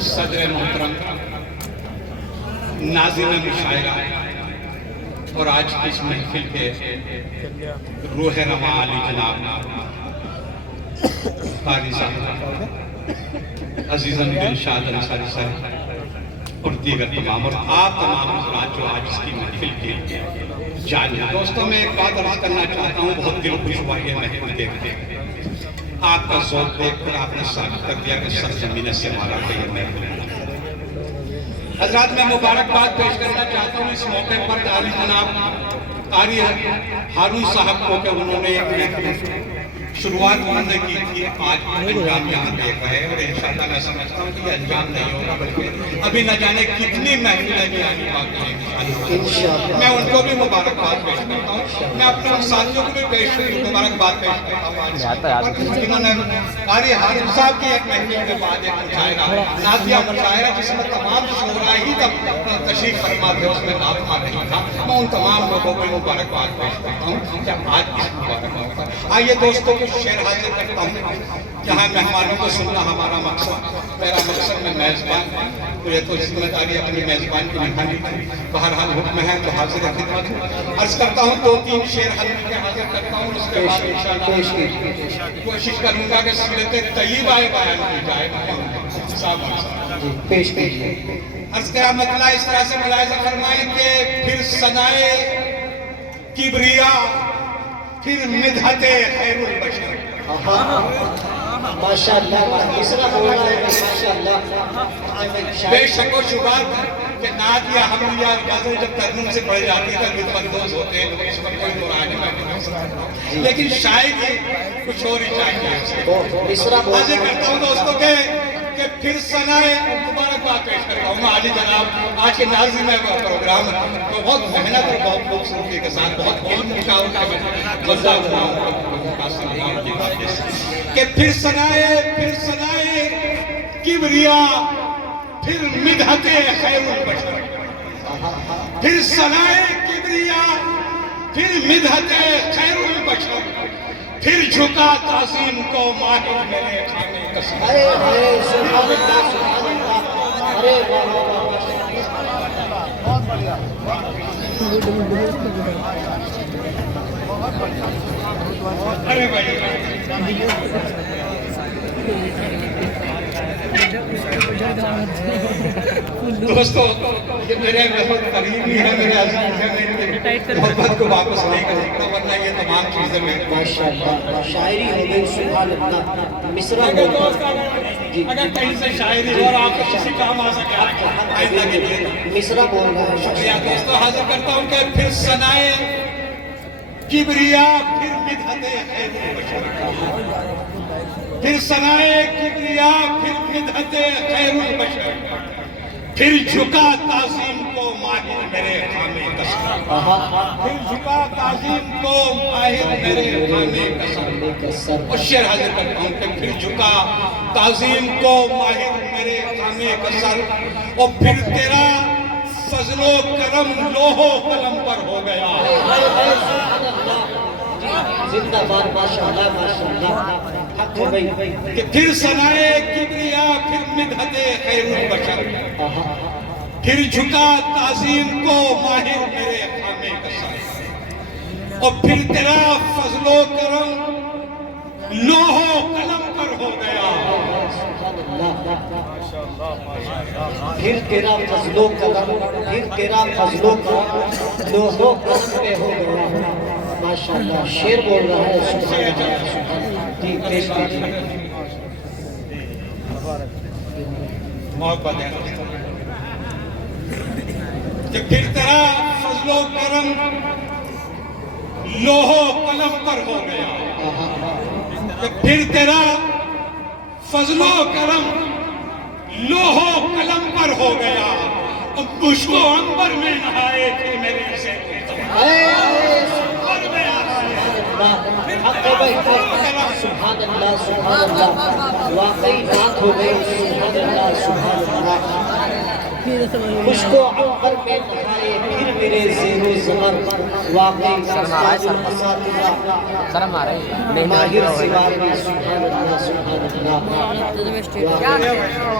صدر محترم ناظرین مشاعرہ اور آج کی اس محفل کے روح رواں علی جناب قاری صاحب عزیزاً دلشاد انصاری صاحب اور دیگر تمام اور آپ تمام حضرات جو آج اس کی محفل کے جان ہیں۔ دوستوں میں ایک بات عرض کرنا چاہتا ہوں، بہت دل خوش ہوا یہ محفل دیکھ کے، آپ کا ذوق دیکھ کر آپ نے ثابت کر دیا کہ سرزمین سے مارا کہ یہ محفل ہے۔ حضرات میں مبارکباد پیش کرنا چاہتا ہوں اس موقع پر قاری جناب قاری ہارون صاحب کو کہ انہوں نے ایک محفل شروعات انہوں نے کی تھی، آج انجام یہاں دیکھ رہے ہیں اور انشاءاللہ میں سمجھتا ہوں کہ یہ انجام نہیں ہوگا بلکہ ابھی نہ جانے کتنی محفلیں بھی آنی باقی ہیں۔ میں ان کو بھی مبارکباد پیش کرتا ہوں، میں اپنے ان ساتھیوں کو بھی مبارکباد پیش کرتا ہوں جنہوں نے قاری ہارون صاحب کی ایک محفل کے بعد ایک مشاعرہ نعتیہ مشاعرہ جس میں تمام شعراء ہی تشریف فرما تھے، اس میں نعت خواں نہیں تھا۔ میں ان تمام لوگوں کو مبارکباد پیش کرتا ہوں کہ آج اس مبارکباد پر آئیے دوستوں کو شعر حاضر کرتا ہوں۔ جہاں مہمانوں کو سننا ہمارا مقصد، میرا مقصد میں میزبان تو یہ تو ذمہ داری اپنی میزبان کی نبھانی تھی، بہرحال حکم ہے تو حاضر خدمت ہوں۔ عرض کرتا ہوں دو تین شعر حاضر کرتا ہوں، اس کے بعد انشاءاللہ کوشش کروں گا کہ سیرت طیبہ بیان کی جائے۔ پیش کیجیے۔ عرض کیا مطلع اس طرح سے ملاحظہ فرمائیں کہ پھر ثنائے کبریا پھر مدحت خیر البشر۔ ماشاءاللہ تیسرا بولنا ہے ماشاءاللہ۔ بے شک و شبہ کہ نعت یا حملیہ غزل جب ترنم سے پڑھ جاتی ہے تو لطفاندوز ہوتے ہیں، اس پر کوئی دو رائے نہیں، لیکن شاید کچھ اور ہی چاہیے۔ تیسرا حاضر کرتا ہوں دوستوں کے کہ پھر ثنائے مبارکباد پیش کرتا ہوں۔ عالی جناب آج کے ناظرین میں پروگرام بہت محنت اور بہت خوبصورتی کے ساتھ بہت علم کا کہ پھر ثنائے کبریا پھر مدحت خیر البشر، پھر ثنائے کبریا پھر مدحت خیر البشر، پھر جھکا تعظیم کو ماہر میرے خانے قصر۔ سبحان اللہ سبحان اللہ۔ ارے واہ واہ بہت بڑھیا۔ ارے بھائی دوستو یہ میرے بہت قریبی ہے، میرے عزیز ہے، میری محبت کو واپس نہیں کر سکتا ورنہ یہ تمام چیزیں میں ماشاءاللہ شاعری ہو گئی سبحان اللہ۔ مصرع بولنا اگر کہیں سے شاعری ہو اور آپ کو کسی کام آ سکے آئندہ کے لیے مصرع بولنا ہے۔ شکریہ دوستو، حاضر کرتا ہوں کہ پھر ثنائے کبریا پھر مدحت خیر البشر، پھر ثنائے کبریا پھر مدحت خیر البشر، پھر جھکا تعظیم کو ماہر میرے خانے قصر، پھر جھکا تعظیم کو ماہر میرے خانے قصر۔ اور شعر حاضر کرتا ہوں کہ پھر جھکا تعظیم کو ماہر میرے خانے قصر، اور پھر تیرا فضل و کرم لوح و قلم پر ہو گیا۔ زندہ باد ماشاءاللہ ماشاءاللہ۔ حق ہو گئی کہ پھر ثنائے کبریا پھر مدحت خیر البشر، پھر جھکا تعظیم کو ماہر میرے خانے قصر، اور پھر تیرا فضل و کرم لوح و قلم پر ہو گیا۔ پھر تیرا فضل و کرم، پھر تیرا فضل و کرم لوح و قلم پہ ہو گیا۔ ماشاءاللہ شعر بول رہا ہے سبحان اللہ۔ جی پیش کیجیے۔ محبت ہے کہ پھر تیرا فضل و کرم لوح و قلم پر ہو گیا، کہ پھر تیرا فضل و کرم لوح و قلم پر ہو گیا، اور مشک و عنبر میں نہائے تھے میرے سے سبحان اللہ سبحان اللہ۔ واقعی بات ہو گئی سبحان اللہ سبحان اللہ۔ خشک و عنبر میں نہائے پھر میرے زیر و زبر، واقعی استاد الاساتذہ ماہر سوار میں سبحان اللہ سبحان اللہ۔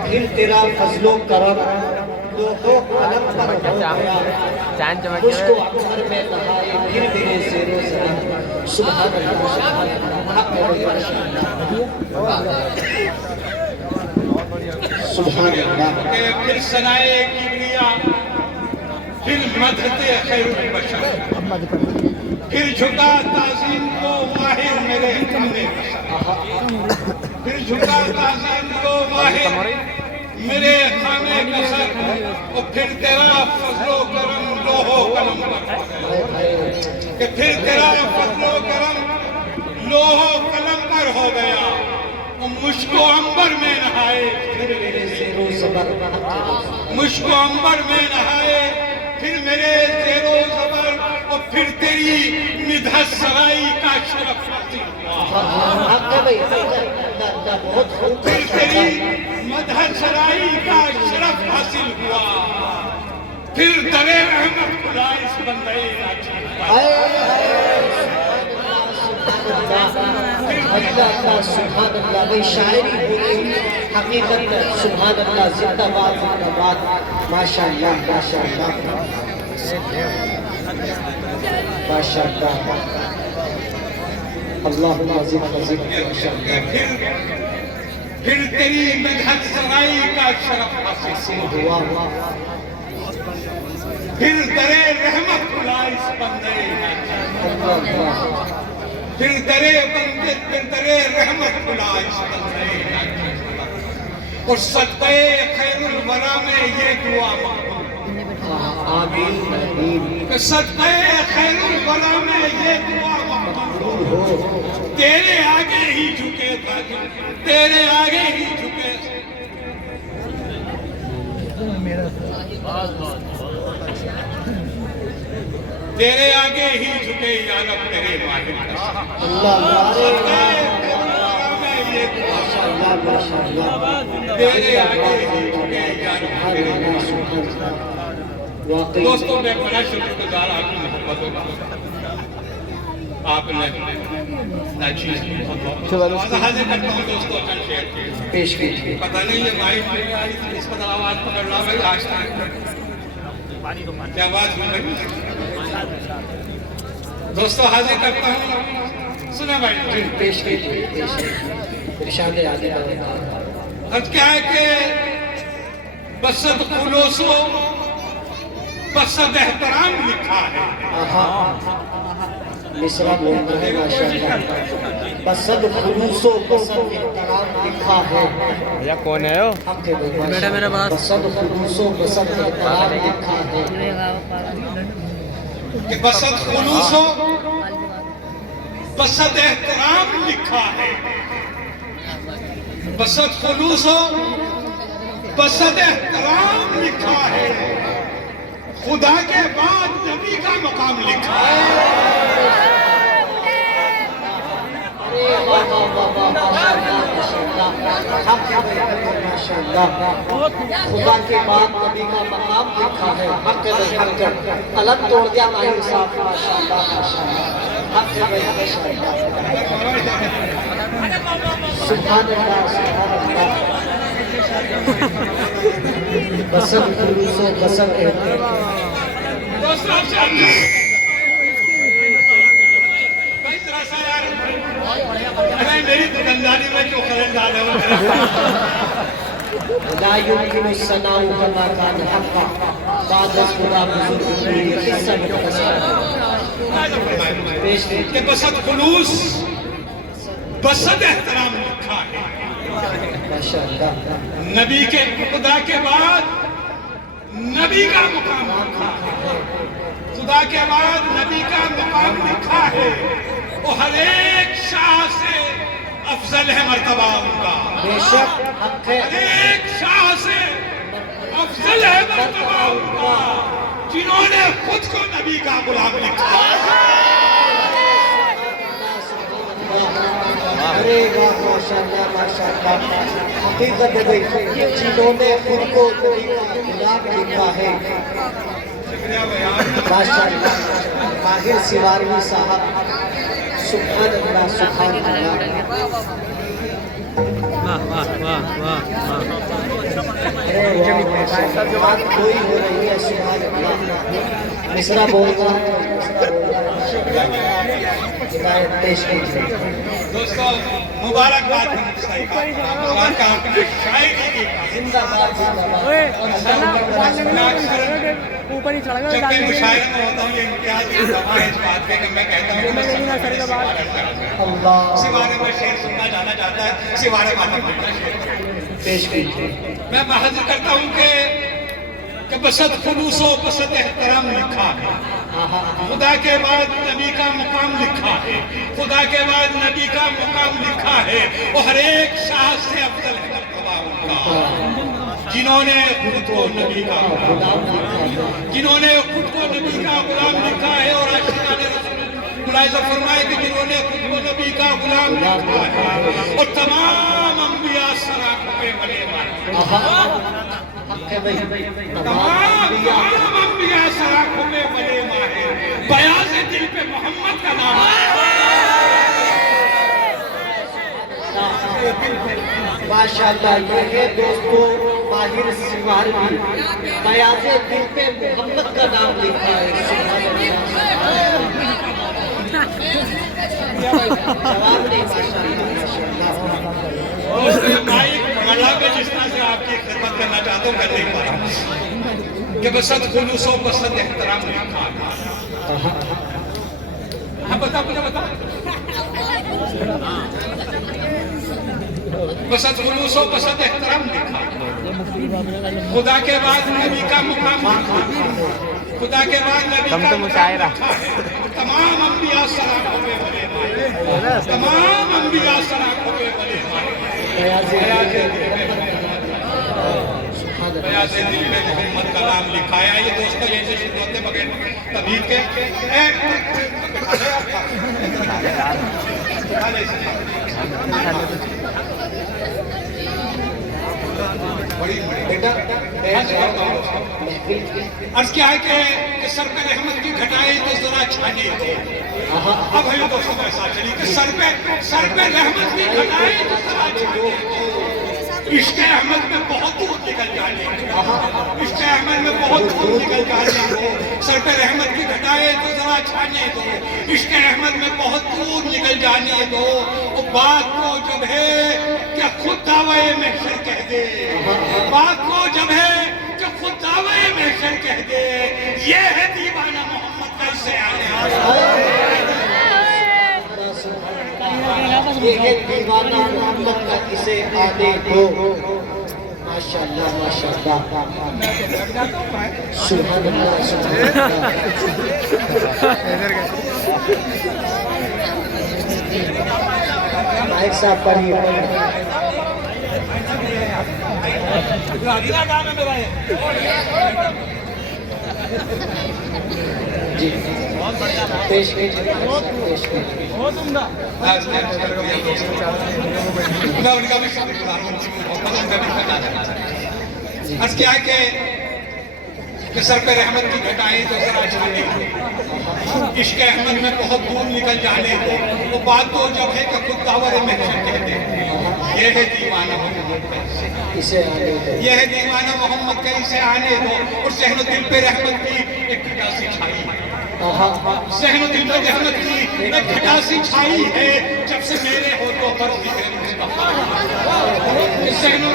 پھر تیرا فضل و کرم لوح و قلم پر ہو گیا مجھ کو اکثر میں نہائے پھر میرے زیر و زبر سبحان اللہ سبحان اللہ حق ہے سبحان اللہ پھر ثنائے کبریا پھر مدحت خیر البشر پھر جھکا تعظیم کو ماہر میرے کامے پھر جھکا تعظیم کو ماہر میرے خامے قصر اور پھر تیرا فضل و کرم لوح و قلم پر کہ پھر تیرا فضل و کرم لوح و قلم پر ہو گیا مشک و عنبر میں نہائے پھر میرے زیر و زبر مشک و عنبر میں نہائے پھر میرے زیر و زبر اور پھر تیری مدحت سرائی کا شرف حاصل ہوا حق ہے بھائی بہت خوب پھر تیری مدحت سرائی کا شرف حاصل ہوا پھر در رحمت کھلا اس بندے اللہ سبحان اللہ بھائی شاعری ہوئی حقیقت سبحان اللہ زندہ باد ماشاءاللہ ماشاءاللہ ماشاءاللہ اللہم عزیز عزیز ماشاءاللہ پھر تیری مدحت سرائی کا شرف حاصل ہوا پھر در رحمت کھلا اس بندے پھر در رحمت کھلا اس بندے اور صدقے خیر الورا میں یہ دعا مانگو آمین آمین کہ صدقے خیر الورا میں یہ دعا مانگو تیرے آگے ہی جھکے تیرے آگے ہی جھکے تیرے آگے ہی جھکے یا رب تیرے ماہر اللہ ماشاءاللہ ماشاءاللہ تیرے آگے ہی جھکے یا رب تیرے واقعی دوستوں میں بڑا شکر گزار آپ کی محبت ہوگا آپ نے ناچیز آواز حاضر کرتا ہوں دوستوں چند شعر کے پیش کیجیے پتہ نہیں یہ مائک میں آئی تھی اس پر آواز پکڑ رہا بھائی آج تک کیا بات ہوئی بھائی دوستوں حاضر کرتا ہوں سنیں بھائی پیش کیجیے ارشاد عالی اب کیا ہے کہ بسد خلوصو بسد احترام لکھا ہے مصرع بول رہے ہیں ماشاءاللہ بسد خلوص و بسد احترام لکھا ہے یا کون ہے ہو حق ہے میرا باس بسد خلوص و بسد احترام لکھا ہے کہ بسد خلوصو بسد احترام لکھا ہے بسد خلوصو بسد احترام لکھا ہے خدا کے بعد نبی کا مقام لکھا ہے خدا کے بعد نبی کا مقام لکھا ہے حق ہے حق ہے قلم توڑ دیا ماہر صاحب ماشاءاللہ ماشاءاللہ حق ہے ماشاءاللہ سبحان اللہ سبحان اللہ بسد خلوص و بسد احترام دوستوں آپ سے بھائی ذرا سا یار میری دکانداری میں جو خلل ڈال ہے وہ لا يمكن الثناء كما كان حقا بعد خدا بزرگ میری قصہ میں کہ بسد خلوص بسد احترام لکھا ہے ماشاءاللہ نبی کے خدا کے بعد نبی کا مقام لکھا ہے خدا کے بعد نبی کا مقام لکھا ہے وہ ہر ایک شاہ سے افضل ہے مرتبہ ان کا بے شک حق ہے ہر ایک شاہ سے افضل ہے مرتبہ ان کا جنہوں نے خود کو نبی کا غلام لکھا ارے واہ ماشاءاللہ ماشاءاللہ حقیقت ہے بھائی جنہوں نے خود کو نبی کا غلام لکھا ہے ماشاءاللہ ماہر سواروی صاحب سبحان اللہ سبحان اللہ بات کوئی ہو رہی ہے سبحان اللہ مصرع بول رہا ہے پیش کیجیے دوستو مبارکباد قرآن کا شاعری کی زندہ باد اوپر ہی چڑھ گیا جب میں مشاعرے میں ہوتا ہوں یہ امتیاز کی دعا ہے اس بات پہ کہ میں کہتا ہوں کہ میں اللہ سوارے میں شعر سننا جانا چاہتا ہے سوارے ماتم بننا شعر پیش کیجیے میں بحث کرتا ہوں کہ بسط خلوص و بسط احترام لکھا ہے خدا کے بعد نبی کا مقام لکھا ہے خدا کے بعد نبی کا مقام لکھا ہے وہ ہر ایک شاہ سے افضل ہے مرتبہ ان کا جنہوں نے خود کو نبی کا جنہوں نے خود کو نبی کا غلام لکھا ہے اور عاشقان رسول ملاحظہ فرمائے کہ جنہوں نے خود کو نبی کا غلام لکھا ہے اور تمام انبیاء سراخ پہ ملے مارے تمام انبیاء سراخوں میں بڑے ماہر بیاض دل پہ محمد کا نام ماشاءاللہ یہ ہے دوستو ماہر سواری بیاض دل پہ محمد کا نام لکھا ہے جواب نہیں مائک ملا میں جس طرح سے آپ کی خدمت کرنا چاہتا ہوں کر نہیں پایا کہ بسط خلوص و بسط احترام لکھا ہاں بتا مجھے بتا بسط خلوص و بسط احترام لکھا خدا کے بعد نبی کا مقام لکھا خدا کے بعد نبی کا مقام لکھا تمام انبیاء سراخوں میں بڑے مائے تمام انبیاء سراخوں میں بڑے مائے بیاض دل پہ محمد کا نام لکھایا یہ دوستو یہ سے شروع ہوتے بغیر تبید کے عرض کیا ہے کہ سر پہ رحمت کی گھٹائیں تو ذرا چھانے دو اب ہے دوستوں میں ایسا چلی کہ سر پہ رحمت کی گھٹائیں تو ذرا چھانے دو عشق احمد میں بہت دور نکل جانے عشق احمد میں بہت دور نکل جانے سر پہ رحمت کی گھٹائیں تو ذرا چھانے دو عشق احمد میں بہت دور نکل جانے دو وہ بات کو جب ہے کہ خود دعوی محشر کہہ دے بات کو جب ہے کہ خود دعوی محشر کہہ دے یہ ہے دیوانہ محمد کا اسے آنے یہ ہے دیوانہ محمد کا اسے آنے دو ماشاءاللہ ماشاءاللہ سبحان اللہ سبحان اللہ مائک صاحب پڑھیے جی پیش کیجیے پیش کیجیے میں ان کا بھی شکر عرض کیا ہے کہ سر پہ رحمت کی گھٹائیں تو ذرا چھانے دو عشق احمد میں بہت دور نکل جانے دو وہ بات تو جب ہے کہ خود دعوی محشر کہہ دے یہ ہے دیوانہ محمد کا اسے آنے دو یہ ہے دیوانہ محمد کا اسے آنے دو اور ذہن و دل پہ رحمت کی ایک گھٹا سی چھائی ہے ذہن و دل پہ رحمت کی ایک گھٹا سی چھائی ہے جب سے میرے ہونٹوں پر ذکر مصطفیٰ ذہن و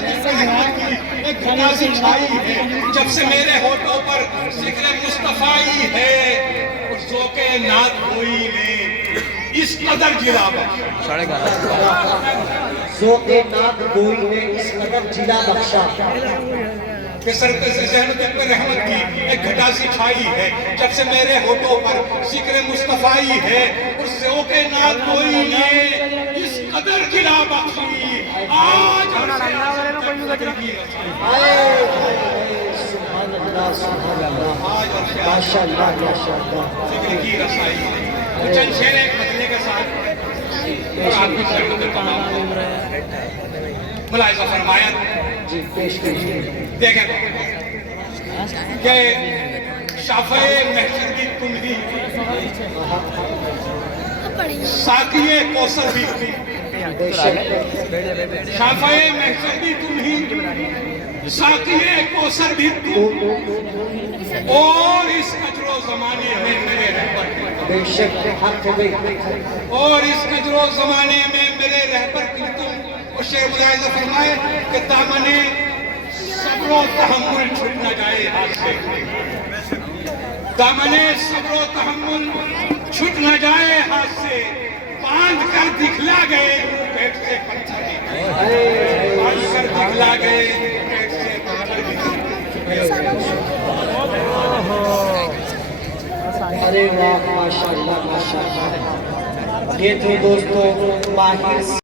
دل پہ رحمت کی ایک گھٹا سی چھائی ہے جب سے میرے ہونٹوں پر ذکر مصطفیٰ ہے اور ذوق نات ہوئی نے اس قدر جلا بخشا ذوق نات گوئی نے اس قدر جلا بخشا کہ سر ذہن و دل پہ رحمت کی ایک گھٹا سی چھائی ہے جب سے میرے ہونٹوں پر ذکر مصطفیٰ ہے اور ذوق نات ہوئی نے اس قدر جلا بخشی آج سبحان اللہ سبحان اللہ ماشاءاللہ ماشاءاللہ ذکر کی رسائی تو چند شعر ایک مدنے کے ساتھ اور آپ کی شرمت تمام ملاحظہ فرمایا جی پیش کیجیے دیکھیں کہ شافع محشر کی تم ہی ساقی کوثر بھی تھی بے شک شافعِ محشر بھی تم ہی، ساقیِ کوثر بھی تم، اور اس قدر و زمانے میں میرے رہبر، بے شک حق بے اور اس قدر و زمانے میں میرے رہبر کی تم۔ اور شیخ ملاحظہ فرمائے کہ دامن صبر و تحمل چھٹ نہ جائے ہاتھ سے، دامن صبر و تحمل چھٹ نہ جائے ہاتھ سے، باندھ کر دکھلا گئے پیٹ سے پتھر بھی، باندھ کر دکھلا گئے پیٹ سے پتھر بھی۔ ارے واہ ماشاءاللہ ماشاءاللہ۔ یہ تھے دوستو ماہر